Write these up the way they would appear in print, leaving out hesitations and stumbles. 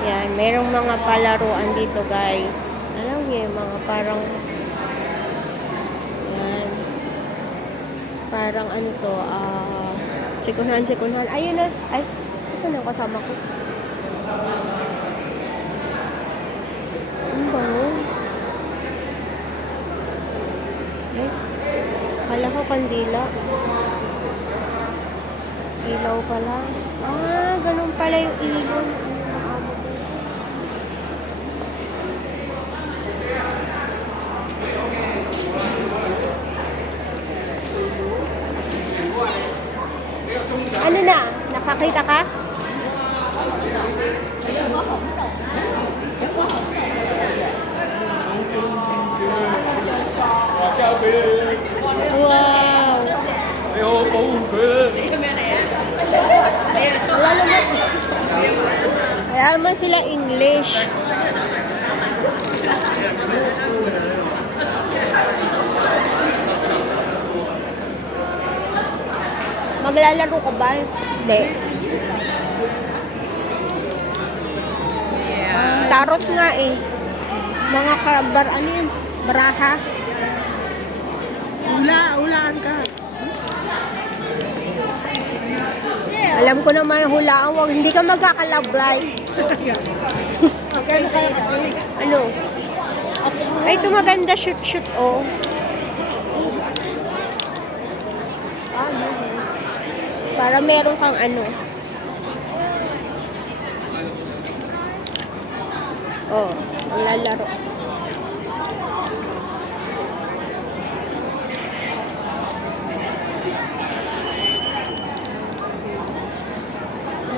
Yan, merong mga palaruan dito guys. Alam niyo, yung mga parang yan. Parang ano to, sikunhan. Ayun na, ay, saan ang kasama ko? Ano ba yun? Ay, kala ko kandila. Ilaw pala. Ganun pala yung ilaw. Ano na? Nakakita ka? Wow! Wala naman sila English. Maglalaro ka ba? Hindi. Tarot nga eh. Mga ano yun? Baraha. Ulaan ka. Alam ko naman hulaan, wag hindi ka magkakalablay. Magkano kaya kasi? Ano? Ay, ito maganda shoot oh. Para meron kang ano. Oh, ang lalaro.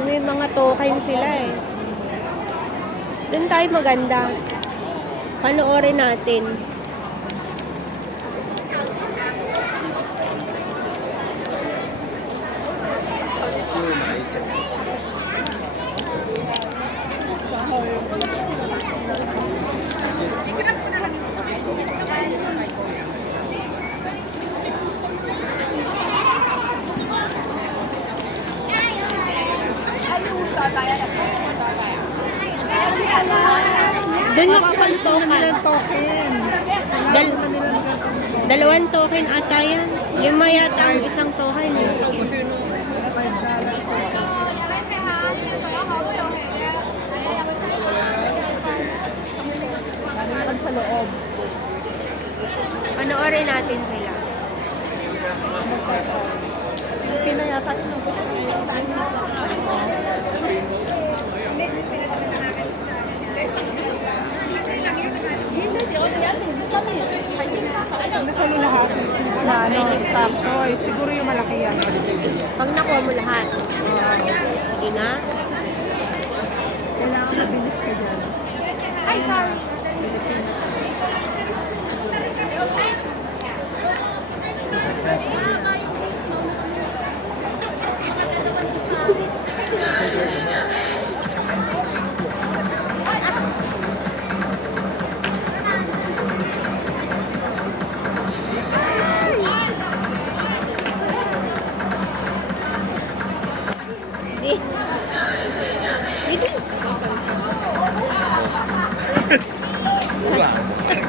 May mga token sila eh. Doon tayo maganda. Panoorin natin. Doon na po ang token. Dalawang token ata yan. Lima yata ang isang token. Sa loob. Panoorin natin sila. Okay na yata ito. Nasa lahat na ano, stock toy. Siguro yung malaki yan. Pag nakuha mo lahat. Hindi na. Kailangan mabilis ka dyan. Ay, sorry.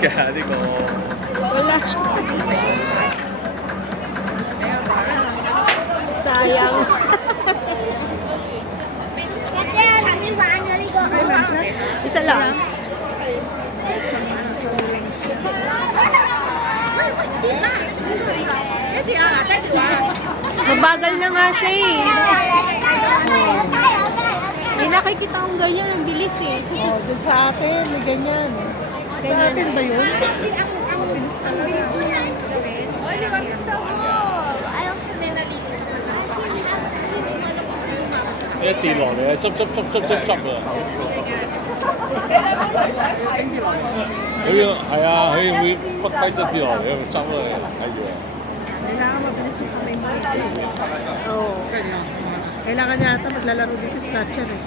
Kaya di ko. Wala siya. Sayang. Isa lang. Mabagal na nga siya eh. Hindi nakikita akong ganyan. Ang bilis eh. Oh, doon sa atin, may ganyan. Sa atin ba yun? Mabilis talaga.一跌落嚟啊，執啊！佢係啊，佢會屈低咗跌落嚟，佢收啊，睇住啊。 Kailangan mabilis yung kamay mo. Oo. Kailangan yata maglalaro dito snatcher eh.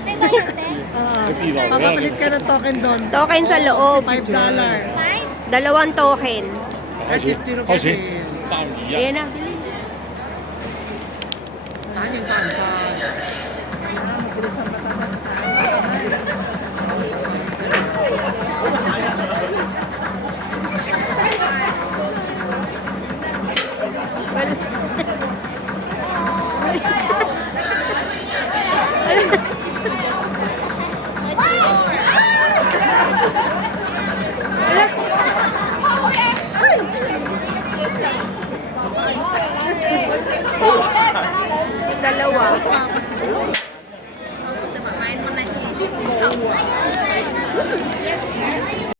佢跌落嚟 Papapalit ka ng token doon. Token sa loob. $5. Dalawang token. 開始開始3、2、1。 Ayan na, bilis. Kailangan mabilis ang mata. dalawa.